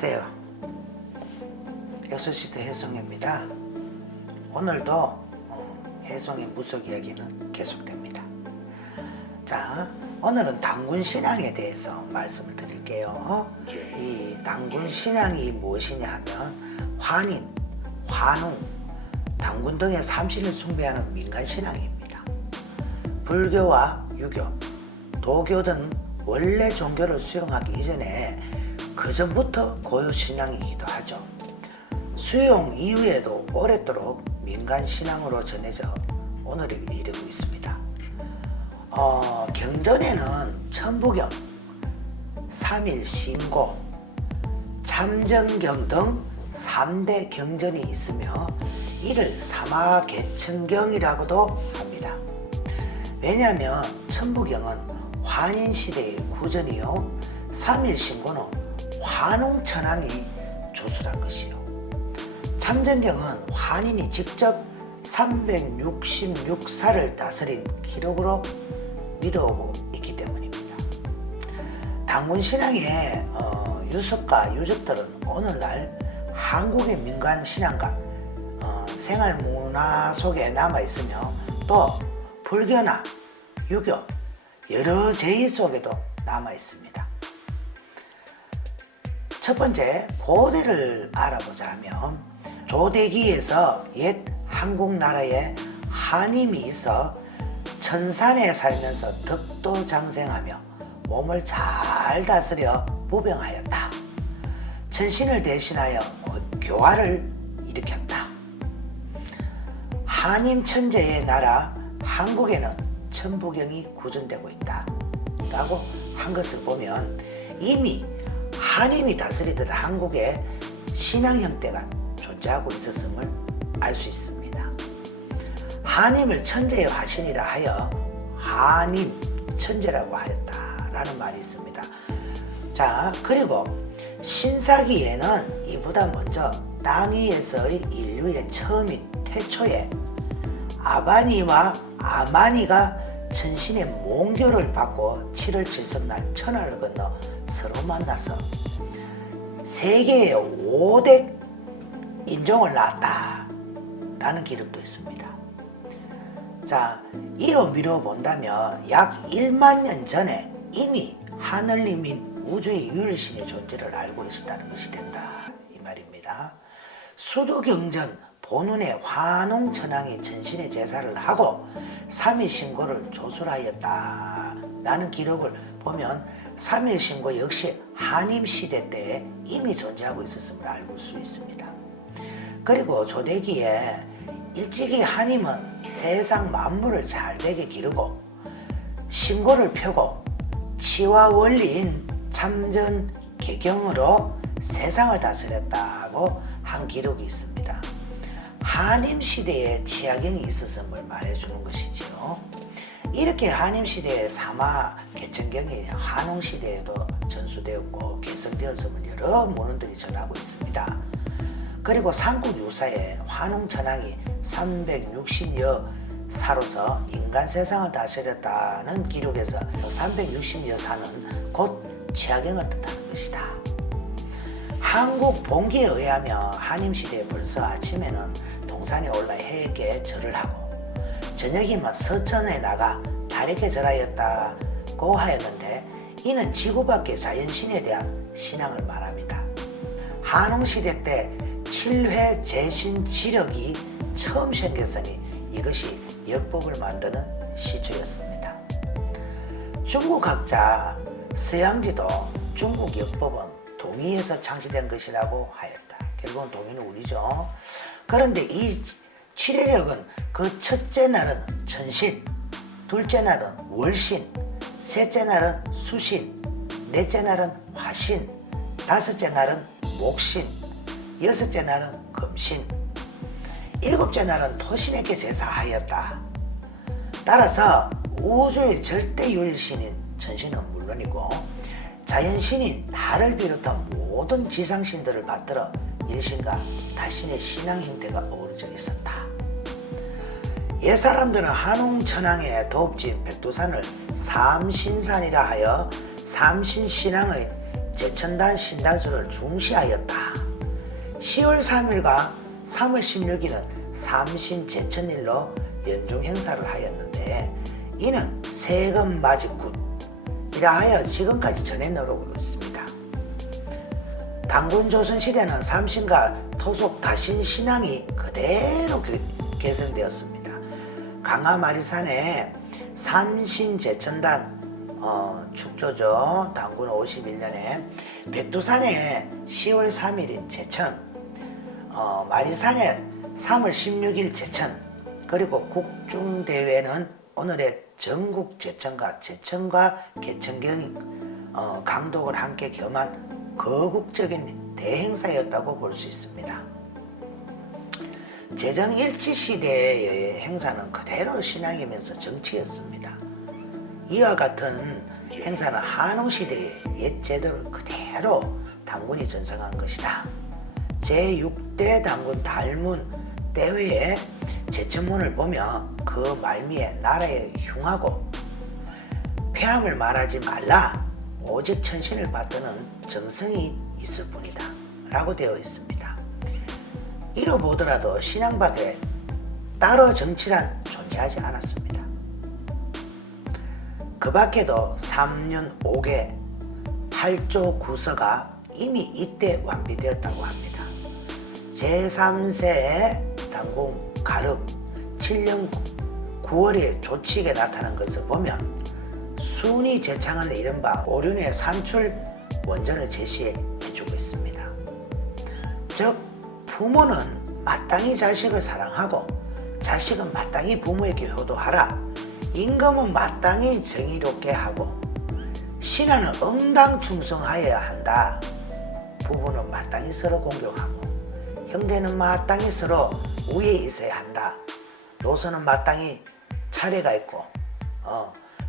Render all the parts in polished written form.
안녕하세요. 엑소시스트 혜성입니다. 오늘도 혜성의 무속 이야기는 계속됩니다. 자, 오늘은 단군신앙에 대해서 말씀을 드릴게요. 이 단군신앙이 무엇이냐 하면 환인, 환웅, 단군 등의 삼신을 숭배하는 민간신앙입니다. 불교와 유교, 도교 등 원래 종교를 수용하기 이전에 그 전부터 고유신앙이기도 하죠. 수용 이후에도 오랫도록 민간신앙으로 전해져 오늘을 이르고 있습니다. 경전에는 천부경, 삼일신고, 참정경 등 3대 경전이 있으며 이를 삼화개천경이라고도 합니다. 왜냐하면 천부경은 환인시대의 구전이요, 삼일신고는 환웅천황이 조술한 것이요, 참정경은 환인이 직접 366사를 다스린 기록으로 믿어오고 있기 때문입니다. 단군신앙의 유석과 유적들은 오늘날 한국의 민간신앙과 생활문화 속에 남아있으며 또 불교나 유교, 여러 제의 속에도 남아있습니다. 첫 번째, 고대를 알아보자 하면 조대기에서 옛 한국 나라에 한임이 있어 천산에 살면서 덕도 장생하며 몸을 잘 다스려 부병하였다. 천신을 대신하여 교화를 일으켰다. 한임 천재의 나라 한국에는 천부경이 구전되고 있다 라고 한 것을 보면 이미 한임이 다스리던 한국에 신앙 형태가 존재하고 있었음을 알 수 있습니다. 한임을 천재의 화신이라 하여 한임 천재라고 하였다라는 말이 있습니다. 자, 그리고 신사기에는 이보다 먼저 땅 위에서의 인류의 처음인 태초에 아바니와 아마니가 천신의 몽교를 받고 7월 7석날 천하를 건너 서로 만나서 세계의 5대 인종을 낳았다 라는 기록도 있습니다. 자, 이로 미뤄본다면 약 1만 년 전에 이미 하늘님인 우주의 유일신의 존재를 알고 있었다는 것이 된다 이 말입니다. 수두경전 본운의 환웅천황이 천신의 제사를 하고 삼일신고를 조술하였다 라는 기록을 보면 삼일신고 역시 한임시대 때에 이미 존재하고 있었음을 알 수 있습니다. 그리고 조대기에 일찍이 한임은 세상 만물을 잘되게 기르고 신고를 펴고 치와 원리인 참전 개경으로 세상을 다스렸다고 한 기록이 있습니다. 한임시대에 치야경이 있었음을 말해주는 것이지요. 이렇게 한임시대의 삼화개천경이 한웅시대에도 전수되었고 개성되었음을 여러 문헌들이 전하고 있습니다. 그리고 삼국유사에 환웅천황이 360여 사로서 인간 세상을 다스렸다는 기록에서 360여 사는 곧 치야경을 뜻하는 것이다. 한국 본기에 의하면 한임시대에 벌써 아침에는 동산에 올라 해에게 절을 하고 저녁이면 서천에 나가 달에게 절하였다고 하였는데 이는 지구 밖의 자연신에 대한 신앙을 말합니다. 한웅시대 때 7회 제신지력이 처음 생겼으니 이것이 역법을 만드는 시초였습니다. 중국 학자 서양지도 중국 역법은 동의에서 창시된 것이라고 하였다. 결국은 동의는 우리죠. 그런데 이 칠해력은 그 첫째 날은 천신, 둘째 날은 월신, 셋째 날은 수신, 넷째 날은 화신, 다섯째 날은 목신, 여섯째 날은 금신, 일곱째 날은 토신에게 제사하였다. 따라서 우주의 절대유일신인 천신은 물론이고 자연신인 달을 비롯한 모든 지상신들을 받들어 일신과 다신의 신앙 형태가 어우러져 있었다. 옛사람들은 한웅천황의 도읍진 백두산을 삼신산이라 하여 삼신신앙의 제천단 신단수를 중시하였다. 10월 3일과 3월 16일은 삼신 제천일로 연중 행사를 하였는데 이는 세금 맞이굿이라 하여 지금까지 전해 내려오고 있습니다. 당군 조선시대는 삼신과 토속 다신 신앙이 그대로 계승되었습니다. 강화마리산에 삼신 제천단 축조죠. 당군 51년에 백두산에 10월 3일인 제천, 마리산에 3월 16일 제천, 그리고 국중대회는 오늘의 전국 제천과 개천경 강독을 함께 겸한 거국적인 대행사였다고 볼 수 있습니다. 제정일치시대의 행사는 그대로 신앙이면서 정치였습니다. 이와 같은 행사는 한웅시대의 옛 제도를 그대로 당군이 전승한 것이다. 제6대 당군 달문 때외에 제천문을 보며 그 말미에 나라에 흉하고 폐함을 말하지 말라, 오직 천신을 받드는 정성이 있을 뿐이다 라고 되어 있습니다. 이로 보더라도 신앙 밖에 따로 정치란 존재하지 않았습니다. 그 밖에도 3년 5개 8조 구서가 이미 이때 완비되었다고 합니다. 제3세 당군 가륵 7년 9월에 조칙에 나타난 것을 보면 순이 제창하는 이른바 오륜의 산출 원전을 제시해 주고 있습니다. 즉 부모는 마땅히 자식을 사랑하고 자식은 마땅히 부모에게 효도하라. 임금은 마땅히 정의롭게 하고 신하는 응당 충성하여야 한다. 부부는 마땅히 서로 공경하고 형제는 마땅히 서로 우위에 있어야 한다. 노선은 마땅히 차례가 있고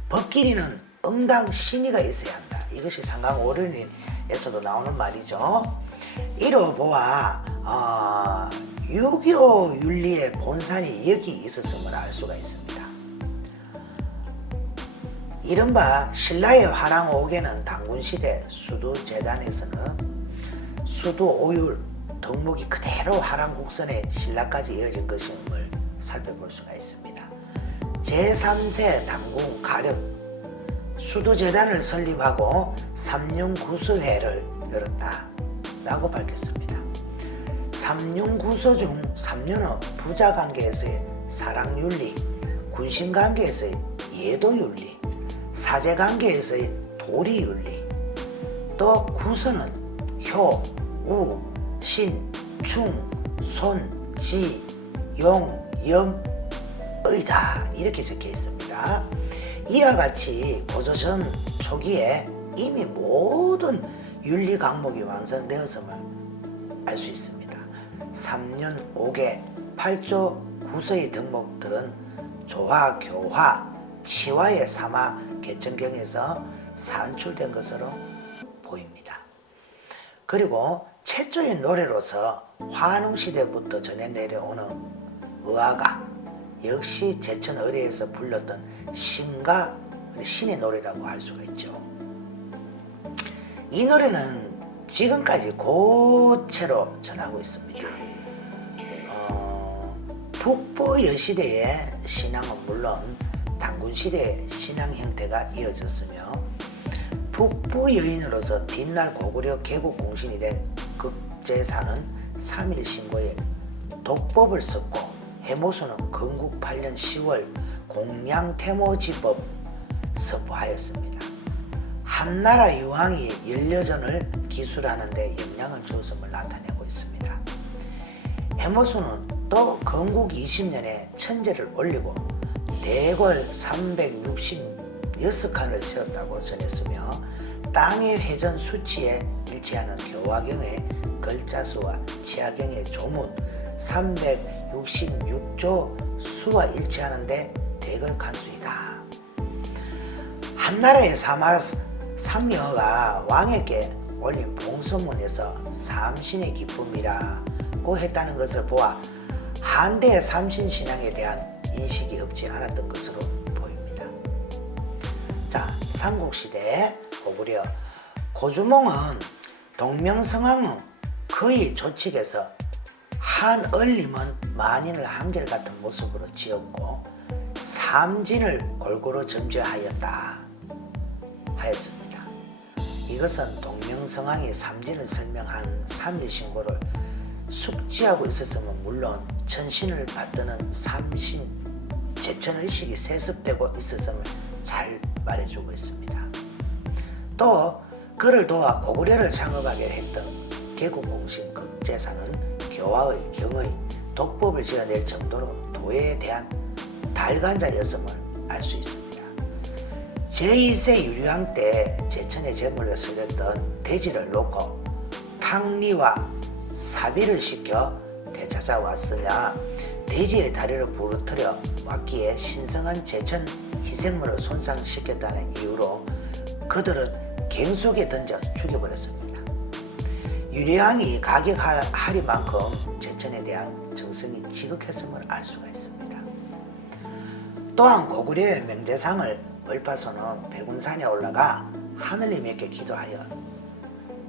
법끼리는 응당 신의가 있어야 한다. 이것이 상강오륜에서도 나오는 말이죠. 이로 보아 유교 윤리의 본산이 여기 있었음을 알 수가 있습니다. 이른바 신라의 화랑 5개는 당군시대 수두재단에서는 수두 오율 덕목이 그대로 화랑국선의 신라까지 이어진 것임을 살펴볼 수가 있습니다. 제3세 당군 가륵 수두재단을 설립하고 3륜구서회를 열었다 라고 밝혔습니다. 3륜구서 중 3륜은 부자관계에서의 사랑윤리, 군신관계에서의 예도윤리, 사제관계에서의 도리윤리, 또 구서는 효, 우, 신, 충, 손, 지, 용, 염, 의다 이렇게 적혀 있습니다. 이와 같이 고조선 초기에 이미 모든 윤리 강목이 완성되었음을 알 수 있습니다. 3년 5개 8조 구서의 덕목들은 조화, 교화, 치화의 삼화 개천경에서 산출된 것으로 보입니다. 그리고 최초의 노래로서 환웅시대부터 전해 내려오는 의화가 역시 제천어뢰에서 불렀던 신과 신의 노래라고 할 수가 있죠. 이 노래는 지금까지 고체로 전하고 있습니다. 북부 여시대의 신앙은 물론 당군시대의 신앙 형태가 이어졌으며 북부 여인으로서 뒷날 고구려 개국 공신이 된 극제사는 3일 신고에 독법을 썼고 해모수는 건국 8년 10월 공양태모지법 서부하였습니다. 한나라 유황이 연려전을 기술하는 데 영향을 주었음을 나타내고 있습니다. 해모수는 또 건국 20년에 천제를 올리고 대궐 366칸을 세웠다고 전했으며 땅의 회전 수치에 일치하는 교화경의 글자수와 치하경의 조문 366조 수와 일치하는데 대궐 칸수이다. 한나라의 삼여가 왕에게 올린 봉서문에서 삼신의 기쁨이라고 했다는 것을 보아 한대의 삼신신앙에 대한 인식이 없지 않았던 것으로 보입니다. 자, 삼국시대 고구려 고주몽은 동명성황후 거의 조칙에서 한얼림은 만인을 한결같은 모습으로 지었고 삼진을 골고루 점지하였다 하였습니다. 이것은 동명성황이 삼진을 설명한 삼리신고를 숙지하고 있었으면 물론 천신을 받드는 삼신 제천의식이 세습되고 있었음을 잘 말해주고 있습니다. 또 그를 도와 고구려를 창업하게 했던 개국공신 극제사는 교화의 경의 독법을 지어낼 정도로 도에 대한 달간자였음을 알 수 있습니다. 제2세 유리왕 때 제천의 제물로 쓰였던 대지를 놓고 탕리와 사비를 시켜 되찾아왔으나 대지의 다리를 부러뜨려 왔기에 신성한 제천 희생물을 손상시켰다는 이유로 그들은 갱속에 던져 죽여버렸습니다. 유리왕이 가격하리만큼 제천에 대한 정성이 지극했음을 알 수가 있습니다. 또한 고구려의 명제상을 얼파소는 백운산에 올라가 하느님께 기도하여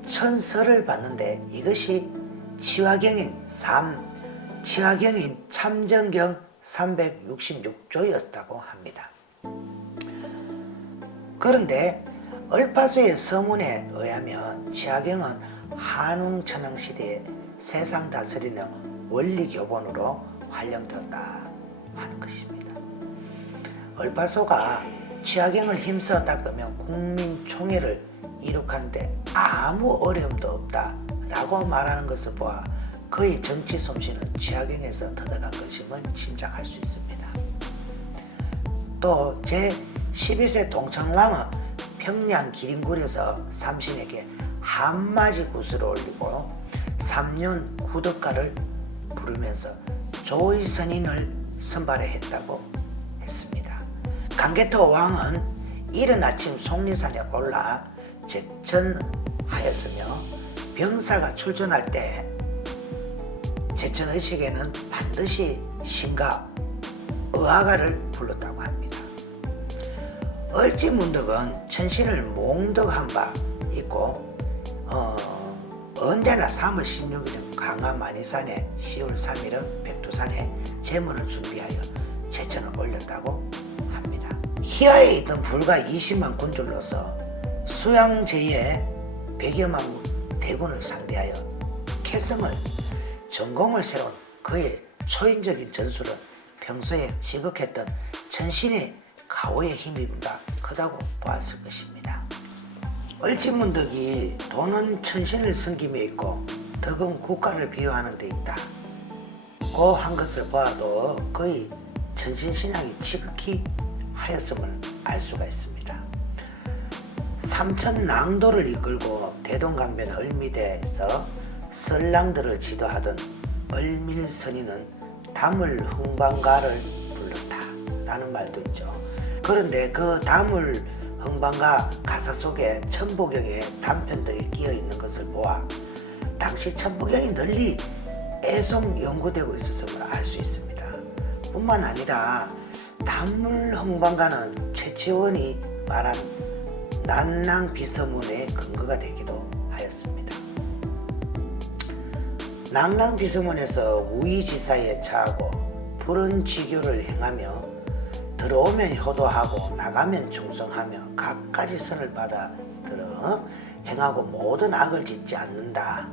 천서를 받는데 이것이 치화경인 참정경 366조였다고 합니다. 그런데 얼파소의 서문에 의하면 치화경은 한웅천황 시대에 세상 다스리는 원리교본으로 활용되었다 하는 것입니다. 얼파소가 치화경을 힘써 닦으면 국민총회를 이룩하는데 아무 어려움도 없다 라고 말하는 것을 보아 그의 정치 솜씨는 치화경에서 터득한 것임을 짐작할 수 있습니다. 또 제11세 동창왕은 평양 기린굴에서 삼신에게 한마지 구슬을 올리고 3년 구덕가를 부르면서 조의 선인을 선발했다고 했습니다. 강개토 왕은 이른 아침 속리산에 올라 제천하였으며 병사가 출전할 때 제천의식에는 반드시 신가 의아가를 불렀다고 합니다. 얼지문덕은 천신을 몽덕한 바 있고 언제나 3월 16일은 강화 만이산에 10월 3일은 백두산에 제물을 준비하여 제천을 올렸다고 합니다. 희하에 있던 불과 20만 군줄로서 수양제에 100여만 대군을 상대하여 캐성을 전공을 세운 그의 초인적인 전술은 평소에 지극했던 천신의 가오의 힘입니다 크다고 보았을 것입니다. 얼지문덕이 도는 천신을 섬김에 있고 덕은 국가를 비유하는 데 있다 고 한 것을 보아도 그의 천신신앙이 지극히 하였음을 알 수가 있습니다. 삼천낭도를 이끌고 대동강변 을미대에서 설랑들을 지도하던 을밀선인은 다물 흥방가를 불렀다 라는 말도 있죠. 그런데 그 다물 흥방가 가사 속에 천부경의 단편들이 끼어 있는 것을 보아 당시 천부경이 널리 애송 연구되고 있었음을 알 수 있습니다. 뿐만 아니라 다물 흥방가는 최치원이 말한 난랑비서문의 근거가 되기도 하였습니다. 난랑비서문에서 우의지사에 처하고 푸른 지교를 행하며 들어오면 효도하고 나가면 충성하며 갖가지 선을 받아 들어 행하고 모든 악을 짓지 않는다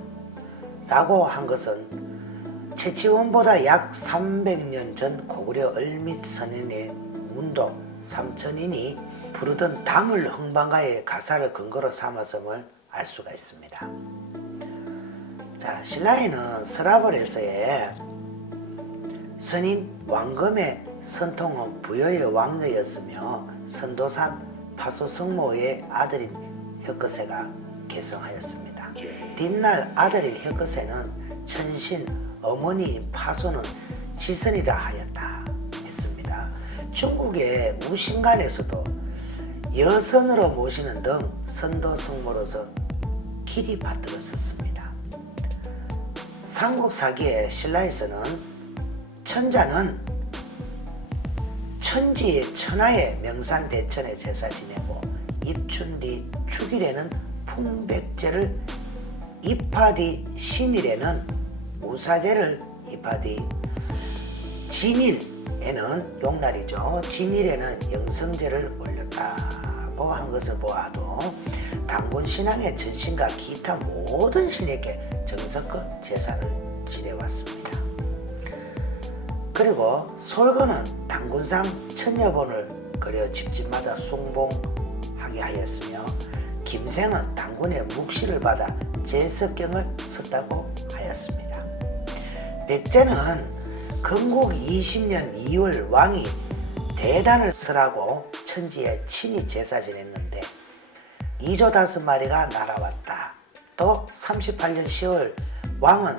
라고 한 것은 최치원보다 약 300년 전 고구려 을밑 선인의 문독 삼천인이 부르던 다물 흥방가의 가사를 근거로 삼았음을 알 수가 있습니다. 자, 신라에는 서라벌에서의 선인 왕검의 선통은 부여의 왕녀였으며 선도산 파소성모의 아들인 혁거세가 계성하였습니다. 뒷날 아들인 혁거세는 천신 어머니인 파소는 지선이라 하였다 했습니다. 중국의 우신간에서도 여선으로 모시는 등 선도성모로서 길이 받들었었습니다. 삼국사기의 신라에서는 천자는 천지의 천하의 명산대천에 제사 지내고 입춘 뒤 축일에는 풍백제를 입하디 신일에는 우사제를 입하디 진일에는 용날이죠. 진일에는 영성제를 올렸다고 한 것을 보아도 당군 신앙의 전신과 기타 모든 신에게 정성껏 제사를 지내왔습니다. 그리고 솔거는 당군상 천여본을 그려 집집마다 숭봉하게 하였으며 김생은 당군의 묵시를 받아 제석경을 썼다고 하였습니다. 백제는 건국 20년 2월 왕이 대단을 쓰라고 천지에 친히 제사 지냈는데 2조 5마리가 날아왔다. 또 38년 10월 왕은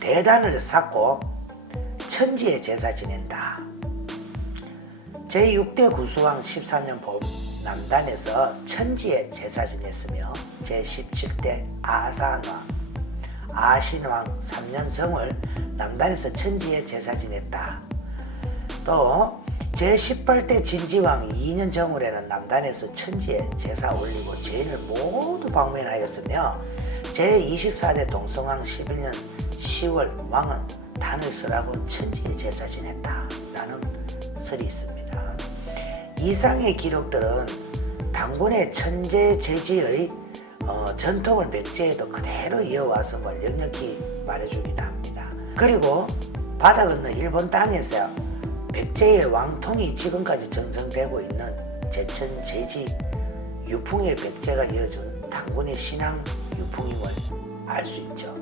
대단을 샀고 천지에 제사 지낸다. 제6대 구수왕 14년 봄 남단에서 천지에 제사 지냈으며 제17대 아산왕 아신왕 3년 성을 남단에서 천지에 제사 지냈다. 또 제18대 진지왕 2년 정월에는 남단에서 천지에 제사 올리고 제인을 모두 방문하였으며 제24대 동성왕 11년 10월 왕은 단을 쓰라고 천지에 제사 지냈다 라는 설이 있습니다. 이상의 기록들은 당군의 천재제지의 전통을 백제에도 그대로 이어왔음을 역력히 말해주기도 합니다. 그리고 바다 건너 일본 땅에서 백제의 왕통이 지금까지 전성되고 있는 제천, 제지, 유풍의 백제가 이어준 당군의 신앙 유풍임을 알 수 있죠.